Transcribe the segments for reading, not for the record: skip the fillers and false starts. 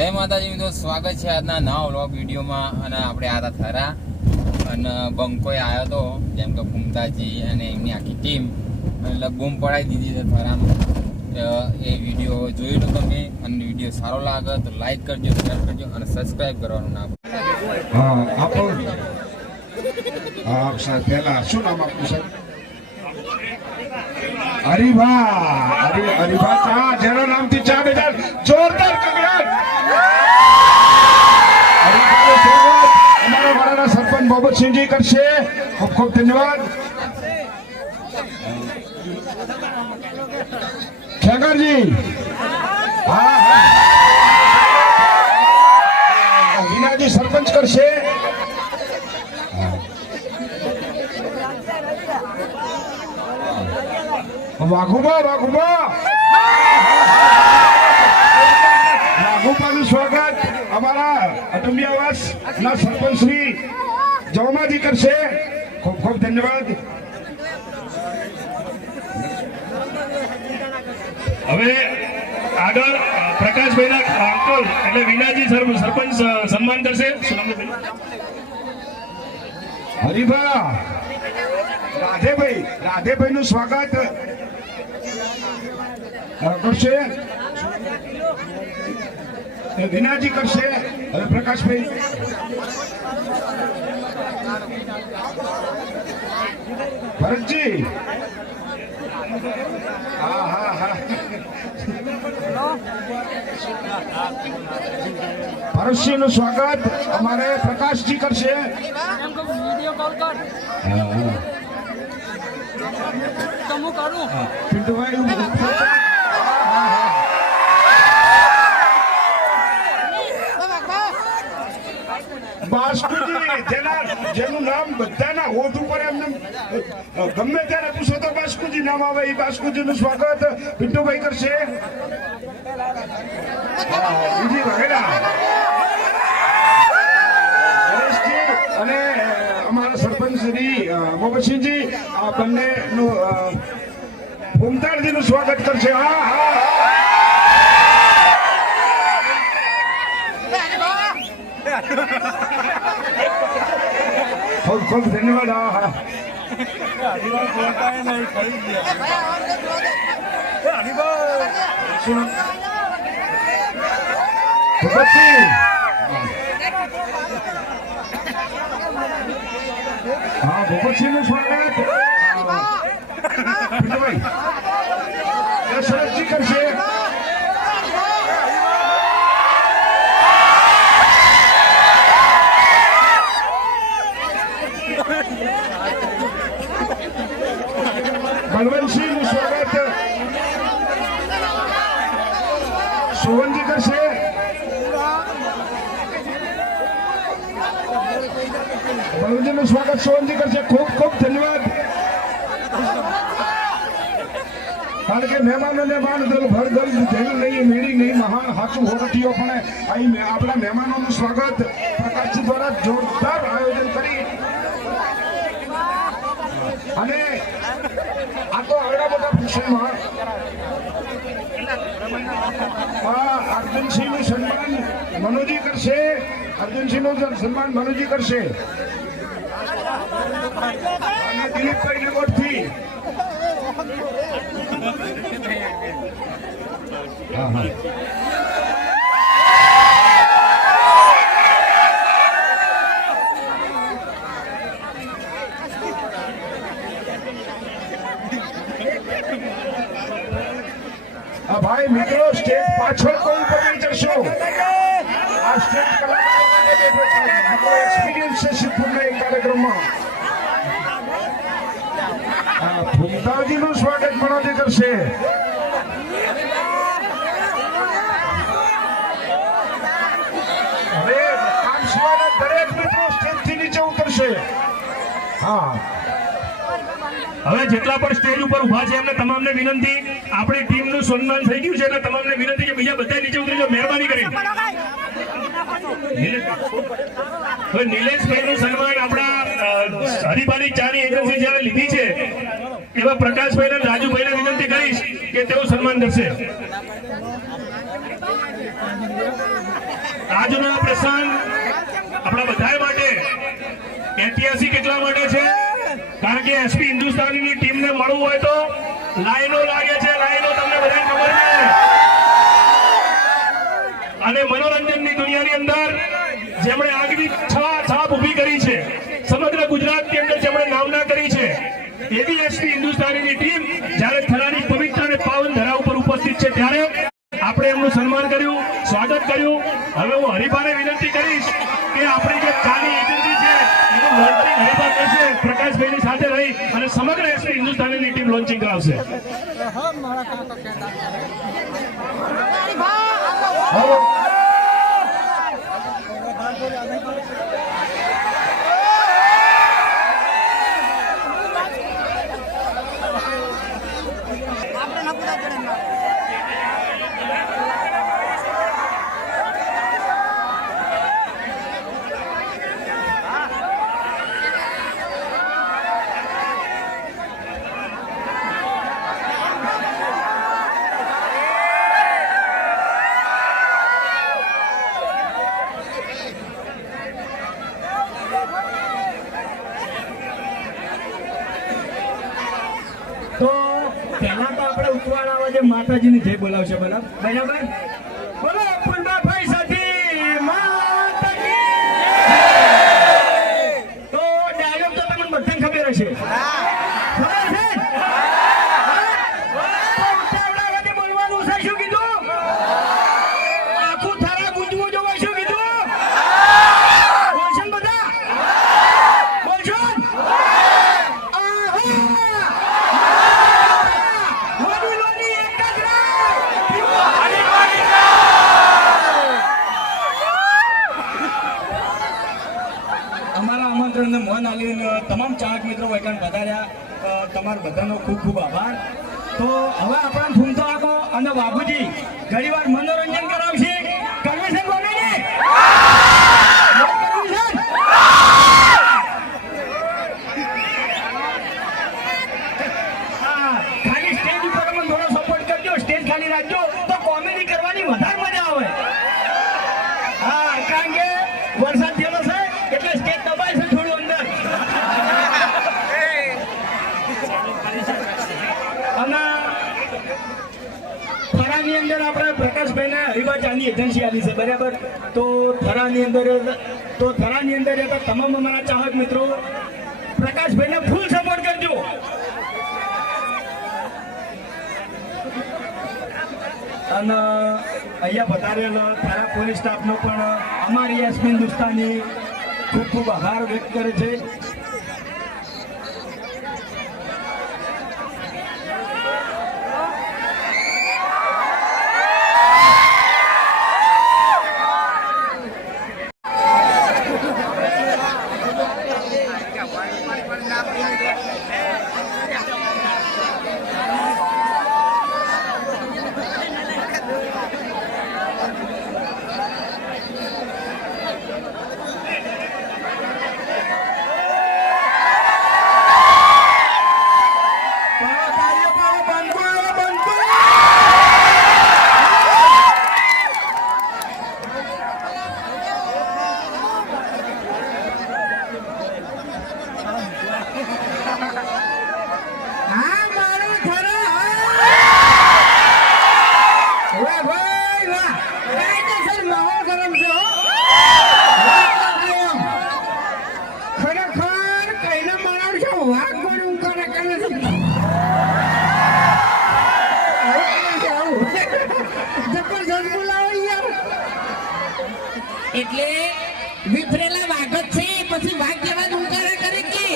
જય માતાજી મિત્રો, સ્વાગત છે આજના નવા વ્લોગ વિડીયોમાં. અને આપણે આતા થરા અને બંકોય આવ્યો હતો, જેમ કે ભૂમતાજી અને એમની આખી ટીમ, એટલે બૂમ પડાવી દીધી છે થરામાં. એ વિડીયો જોઈ લો તમે, અને વિડીયો સારો લાગે તો લાઈક કરજો, શેર કરજો અને સબસ્ક્રાઈબ કરવાનું ના ભૂલતા. પહેલા શું નામ આપનું સાહેબ? હરિભા ચા, જેના નામથી ચા બેજાર જોરદાર કગડાટ. અમારા વાડાના સરપંચ બાબતસિંહજી કરશે. ખૂબ ખૂબ ધન્યવાદ. ખેગરજી, હિનાજી સરપંચ કરશે. વાઘુબાનું સ્વાગત અમારા અટંબી આવાસ ના સરપંચ શ્રી જવમાજી કરશે. ખૂબ ખૂબ ધન્યવાદ. હવે આગળ પ્રકાશભાઈ ના અંકલ એટલે વિનાજી સરપંચ સન્માન કરશે. હરિભા રાધેભાઈ નું સ્વાગત કરશે. વિનાજી કરશે. હવે પ્રકાશભાઈ ભરતજી, ભરતસિંહ નું સ્વાગત અમારે પ્રકાશજી કરશે. જેનું નામ બધાના હોઠ ઉપર એમને ગમે ત્યારે પૂછો તો બાસ્કુજી નામ આવે. એ બાસ્કુજી નું સ્વાગત પિન્ટુભાઈ કરશે. અને અમારા સરપંચ શ્રી મોહમ્મદસિંહજી આ બંને નું ભૂમતાળજી નું સ્વાગત કરશે. ખૂબ ખૂબ ધન્યવાદ. ભૂપતસિંહ નું સ્વાગત શરદજી કરશે. બલવંતસિંહ નું સ્વાગત સોવનજી કરશે. બલવંતજી નું સ્વાગત સોવનજી કરશે. ખૂબ ખૂબ ધન્યવાદ. કારણ કે મહેમાનોને બાણ દલ ભર દલ જેવી નહીં મેળી નહીં મહાન હાચું હોરટીઓ પણ અહીં આપણા મહેમાનોનું સ્વાગત પ્રકાશજી દ્વારા જોરદાર આયોજન કરી. અને આ તો આવડા મોટા ફંક્શનમાં અર્જુનસિંહ નું સન્માન મનોજી કરશે. અર્જુનસિંહ નું સન્માન મનોજી કરશે. અને દિલીપભાઈ નગોટથી ભાઈ મિત્રો, સ્ટેજ પાછળ કોઈ ઉપર નહીં ચડશો. આ સ્ટેજ કલાકારો એક્સપિરિયન્સ છે સિદ્ધપુરના એક કાર્યક્રમમાં. ભૂમતાજી નું સ્વાગત મનોજી કરશે. હવે કામ સિવાયના દરેક મિત્રો સ્ટેજ થી નીચે ઉતરશે. હવે જેટલા પણ સ્ટેજ ઉપર ઉભા છે એમને તમામને વિનંતી, આપણી ટીમનું સન્માન થઈ ગયું છે એટલે તમામને વિનંતી કે બીજા બધા નીચે ઉતરી જાઓ, મહેરબાની કરી. નિલેશભાઈ નું સન્માન આપણા હરિભાની ચાની એજન્સી જ્યારે લીધી છે એવા પ્રકાશભાઈ અને રાજુભાઈને વિનંતી કરીશ કે તેઓ સન્માન કરશે. આજનો આ પ્રસંગ આપણા બધા માટે ઐતિહાસિક એટલા માટે છે કારણ કે એસપી હિન્દુસ્તાનીની ટીમને મળવું હોય તો લાઈનો લાગે છે, લાઈનો તમને બધાને ખબર છે. અને મનોરંજનની દુનિયાની અંદર જેમણે આગવી છાપ ઊભી કરી છે, સમગ્ર ગુજરાતની અંદર જેમણે નામના કરી છે, એવી એસપી હિન્દુસ્તાનીની ટીમ જ્યારે થરાની પવિત્ર અને પાવન ધરા ઉપર ઉપસ્થિત છે ત્યારે આપણે એમનું સન્માન કર્યું, સ્વાગત કર્યું. હવે હું હરિભાને વિનંતી કરીશ કે આપણી જે ચાની એજન્સી છે એનું લોન્ચિંગ હરિભા કરશે, પ્રકાશભાઈની સાથે રહી અને સમગ્ર એસપી હિન્દુસ્તાનીની ટીમ લોન્ચિંગ કરાવશે. તો પહેલા તો આપણે ઉતવાળ આવે માતાજીની જય બોલાવશે બરાબર. બોલો પુંડાભાઈ સાથે માતાજી. તો ડાયલોગ તો તમને બધાને ખબર હશે. ખબર છે? તો ઉતાવળાવાથી બોલવાનું છે. શું કીધું? આખું થરા ગુંજવું જોવા શું કીધું? બોલશો ને બધા? બોલશો ને? અમારા આમંત્રણને મન આલીને તમામ ચાહક મિત્રો વૈકાંત વધાર્યા, તમારા બધાનો ખૂબ ખૂબ આભાર. તો હવે આપણા ફૂમતો આખો અને બાબુજી ઘણીવાર મનોરંજન કરાવશે. કરવું છે બોલીને? કરવું છે? ખાલી સ્ટેજ ઉપર તમે થોડો સપોર્ટ કરજો, સ્ટેજ ખાલી રાખજો તો કોમેડી કરવાની વધારે મજા આવે. હા, કારણ કે વરસાદ થયેલો છે એટલે સ્ટેજ દબાય છે થોડું અંદર. અને થરાની અંદર આપણે પ્રકાશભાઈને હરિભા ચાની એજન્સી આવી છે બરાબર. તો થરાની અંદર રહેતા તમામ અમારા ચાહક મિત્રો પ્રકાશભાઈને ફૂલ સપોર્ટ કરજો. અને અહીંયા પધારેલ થરા પોલીસ સ્ટાફનો પણ અમારી એસપી હિન્દુસ્તાની ખૂબ ખૂબ આભાર વ્યક્ત કરે છે. એટલે વિફરેલા વાઘ જ છે, પછી વાઘ જેવા જ ઉંકારા કરે કે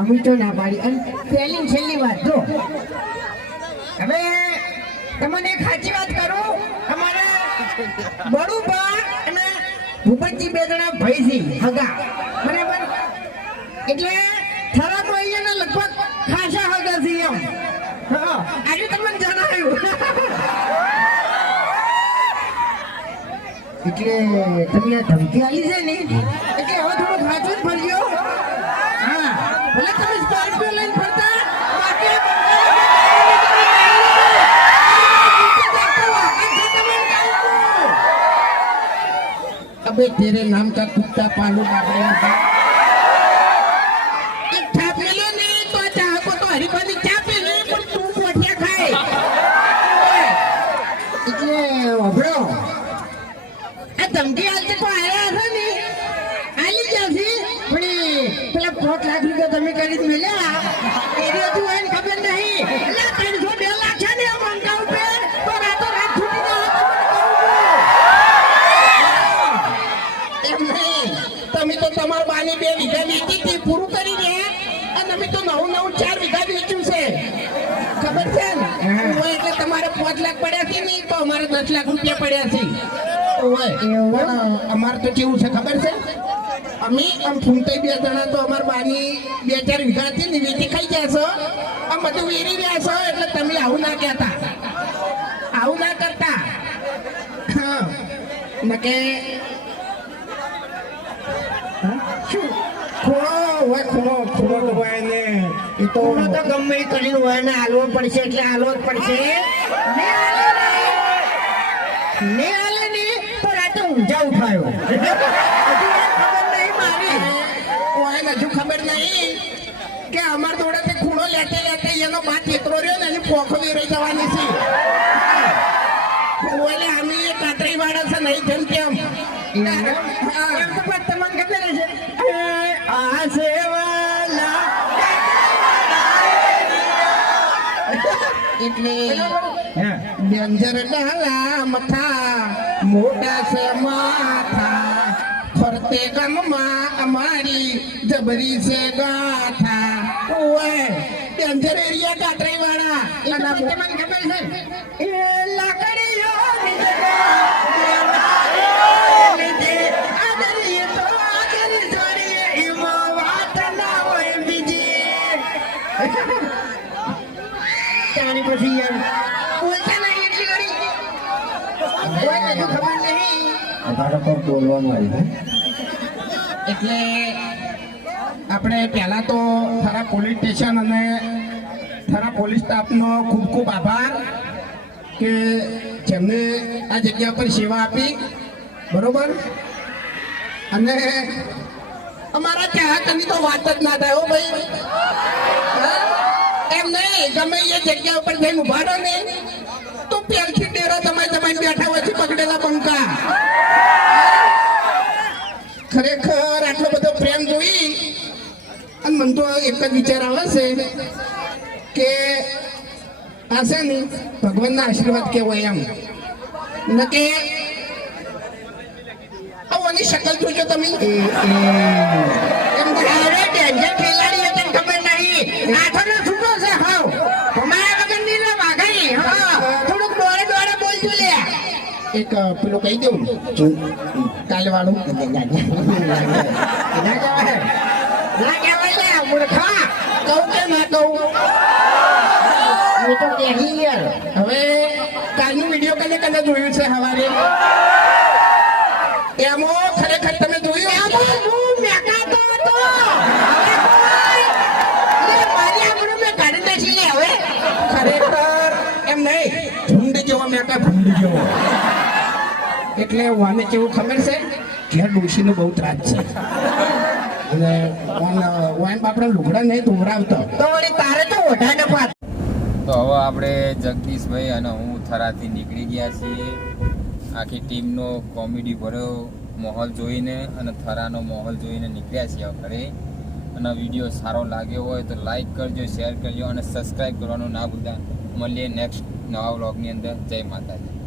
અમે તો ના પાડી. અને પહેલી છેલ્લી વાત જો હવે તમને એક સાચી વાત કરું, અમારે બડુબા અને ભૂપતજી બે જણા ભાઈ છે હગા બરાબર. એટલે થરામાં અહીંયા લગભગ ખાસા હગા છે એમ. હા, આજે તમને જણાવ્યું. એટલે તમે આ ધમકી આલી છે ને એટલે હવે થોડું ખાચું જ ફરજો. હા, ભલે તમે સ્કોર્પિયો લઈને ફરતા બાકી अबे तेरे नाम का कुत्ता पालू बाबरे छाप ले नहीं तो चाह को तो हरी पानी छाप ले पर तू पोठिया खाए એટલે ઓબળો આ ધમકી આલતે તો આયા હશે ને આલી જાસી પણ પેલા 5 લાખ રૂપિયા તમે કરી મેલ્યા એરી હજુ એને ખબર નહીં એટલે 302 લાખ છે ને આ મંકા ઉપર તો રાતો રાત છૂટી ગયો એમ નહીં તમે તો તમાર બાની 2 વીઘા વેચી હતી પૂરું કરી દે અને અમે તો 9 4 વીઘા વેચ્યું છે ખબર છે ને ઓય એટલે તમારે 5 લાખ પડ્યા છે ને તો અમારે 10 લાખ રૂપિયા પડ્યા છે ઓય પણ અમાર તો કેવું છે ખબર છે અમે આમ ફૂંટાઈ 2 જણા તો અમાર બાની 2-4 વીઘા હતી ને વેચી ખાઈ ગયા છો આમ બધું વેરી રહ્યા છો એટલે તમે આવું ના કહેતા આવું ના કરતા હા નકે શું ખૂણો હોય ખૂણો તો હોય ને એ તો ગમે એ કરીને હોય ને હાલવો પડશે એટલે હાલવો જ પડશે ને હાલે ને તો રાતે ઊંઝા ઉઠાયો હજુ ખબર નહીં કે અમાર જોડે તે ખૂણો લેતે લેતે એનો બાત એટલો રહ્યો ને એની પોખો રહી જવાની છે ઓલે અમે એ કાતરી વાળા છે નહીં જેમ તેમ તમને ખબર છે આ સેવાના એટલે ડેન્જર ડાલા મથા મોટા છે માથા ફરતે ગામમાં અમારી જબરી છે ગાથા ઓય ડેન્જર એરિયા કાતરી વાળા એના તમને ખબર છે એ લાકડીઓ પછી યાર બોલતા નહીં એટલી ઘડી કોઈને તો ખબર નહીં અમારે તો બોલવાનું આવ્યું એટલે આપણે પહેલા તો થરા પોલીસ સ્ટેશન અને થરા પોલીસ સ્ટાફનો ખૂબ ખૂબ આભાર કે જેમને આ જગ્યા પર સેવા આપી બરોબર અને અમારા ચાહકની તો વાત જ ના થાય હો ભાઈ એમ નહીં ગમે એ જગ્યા ઉપર જઈને ઉભા રહો ને તો પહેલથી ડેરો તમારે બેઠા હોય છે પકડેલા બંકા ખરેખર આટલો બધો પ્રેમ જોઈ અને મને તો એક જ વિચાર આવે છે કે આ છે ને ભગવાનના આશીર્વાદ કેવાય એમ ન કે આની શકલ જોજો તમે એમ અરે ડેન્જર ખેલાડી એટલે ખબર નહીં આઠોનો છૂટો છે હાવ અમારા વગરની ને વાઘાઈ હા થોડુંક દોડે દોડે બોલજો લે એક પેલું કહી દઉં કાલે વાળું ના કહેવાય લે મૂર્ખા કહું કે ના કહું તો કહી યાર હવે કાલનું વિડીયો કને જોયું છે સવારે એમાં ખરેખર તમે જોયું એમાં હું મેકાતો હતો મારી આપણું મેં કાઢી નાખી લે હવે ખરેખર એમ નહીં ભૂંડ જેવો મેકા ભૂંડ જેવો એટલે વાને કેવું ખબર છે ઘેર ડોશીનો બહુ ત્રાસ છે અને વાન બાપડા લુગડા નહીં દોરાવતો તો વળી તારે તો ઓઢાને પાત તો હવે આપણે જગદીશભાઈ અને હું થરાથી નીકળી ગયા છીએ આખી ટીમનો કોમેડી ભર્યો માહોલ જોઈને અને થરાનો માહોલ જોઈને નીકળ્યા છીએ ઘરે અને વિડીયો સારો લાગ્યો હોય તો લાઈક કરજો શેર કરજો અને સબસ્ક્રાઈબ કરવાનું ના ભૂલતા મળીએ નેક્સ્ટ નવા વ્લોગની અંદર જય માતાજી.